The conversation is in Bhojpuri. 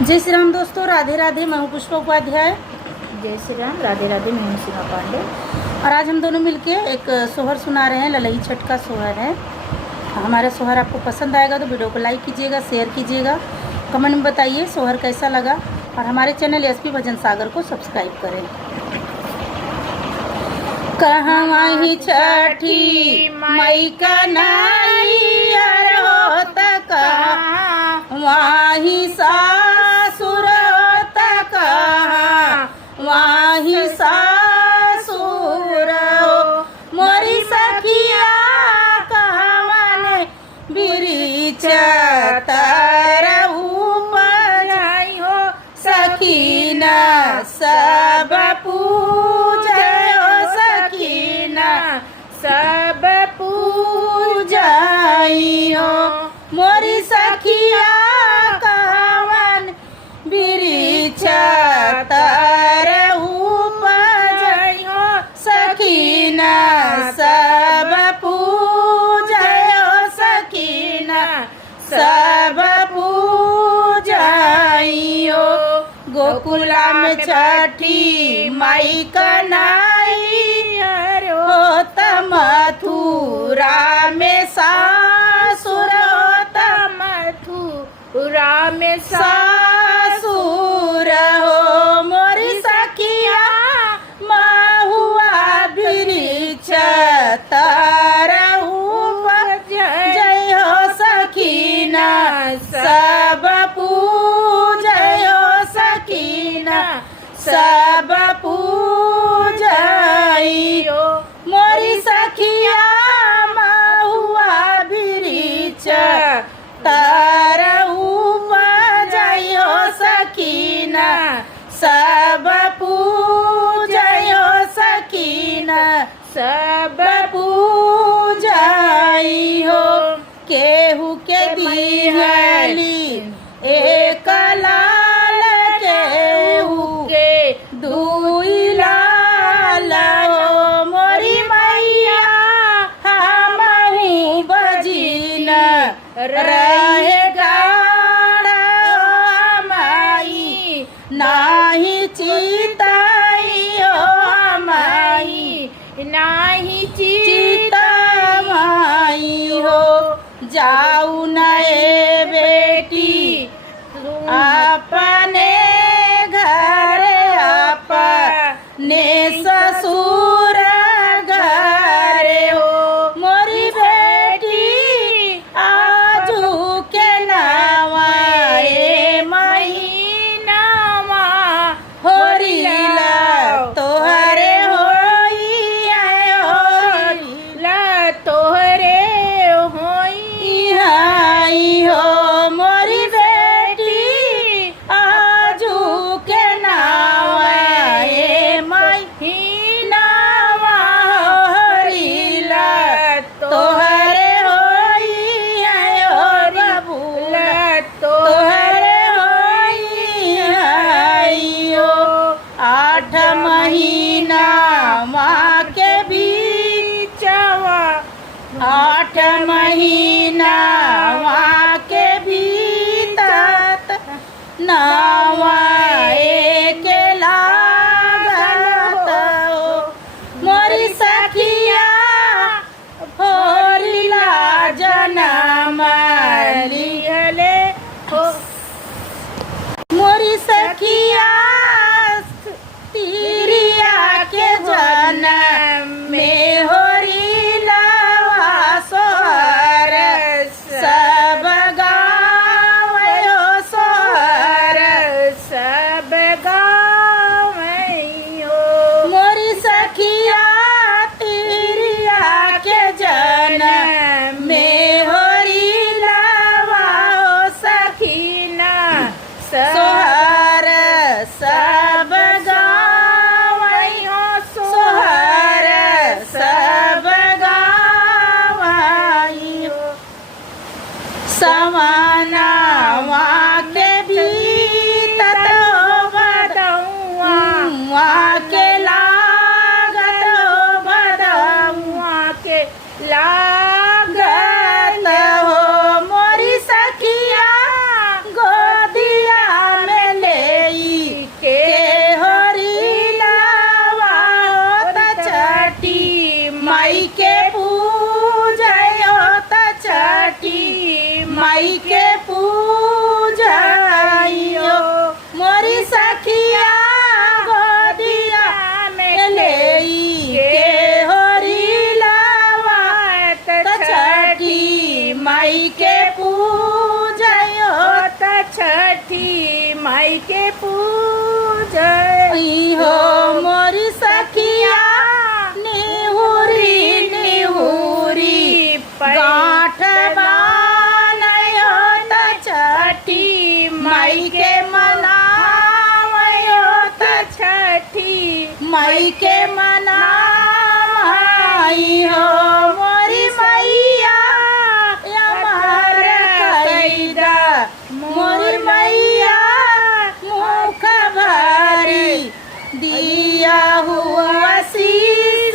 जय श्री राम दोस्तों, राधे राधे। मैं हूँ पुष्पा उपाध्याय। जय श्री राम, राधे राधे। मैं हूं सीमा पांडे। और आज हम दोनों मिलके एक सोहर सुना रहे हैं। ललई छठ का सोहर है। हमारा सोहर आपको पसंद आएगा तो वीडियो को लाइक कीजिएगा, शेयर कीजिएगा, कमेंट में बताइए सोहर कैसा लगा। और हमारे चैनल एसपी भजन सागर को सब्सक्राइब करें। कहवा ही छठी मई कन्हैया होत कहाँ, वाही सासुर होत कहाँ, वाही सासुर हो। मोरी सखिया कहवन बिरिछ तरहु पजाई हो, सखीना सब पूजय हो, सखीना सब पूजाई हो। मोरी सखिया कहवन बिरिछ तरहु पजाई हो, सखीना सब पूजय हो, सखीना सब पूजाई हो। गोकुला में छठी मई कन्हैया होत, मथुरा में सासुर होत, मथुरा में सासुर हो। मोरी सखिया महुआ बिरिछ तरहु जय हो, सखीना सब पूजय हो, सखीना सब पूजई हो। मोरी सखिया महुआ बिरिछ तरहु पजाई हो, सखीना सब पूजय हो, सखीना सब पूजाई हो। केहू के दिहली एक लाल, केहू के दुई लाल हो। मोरी मैया हमहु बजिन रहे गाड़ा, माई नाही चिताई हो, माई नाही चिता माई हो। जाऊ नए बेटी अपने घर, अपने ससुर घर हो। मोरी बेटी आजू के नवाए महीनावा होरिला तोहरे होई ला तोहरे होई हाई हो। मोरी बेटी आजू के नवाए महीनावा होरिला तोहरे होई हो, बबूला तोहरे होई आई हो। 8 महीना माँ के बीचवा, 8 महीना माँ के भीतर नवाए के लागत हो। मोरी सखिया भोरिला जनम लिहले हो। मोरी सखिया तिरिया के जनम में होरिला सोहर सब गावे हो, सोहर सब गाँव हो। मोरी सखिया तिरिया के जनम में होरिला सखीना सोहर सब गावई हो, सोहर सब गावई हो। समानावा के भीतर बदौआ के लागत हो, बदौआ के लागत हो। मोरी सखिया गोदिया माई के पूजन हो मोरी सखिया निहुरी निहुरी गांठ बानयो त छठी माई के मनावयो त छठी माई के मनाई हो मोरी मैया अमर कैदा मोरी मैया मुख भरी दिया हुआ शीश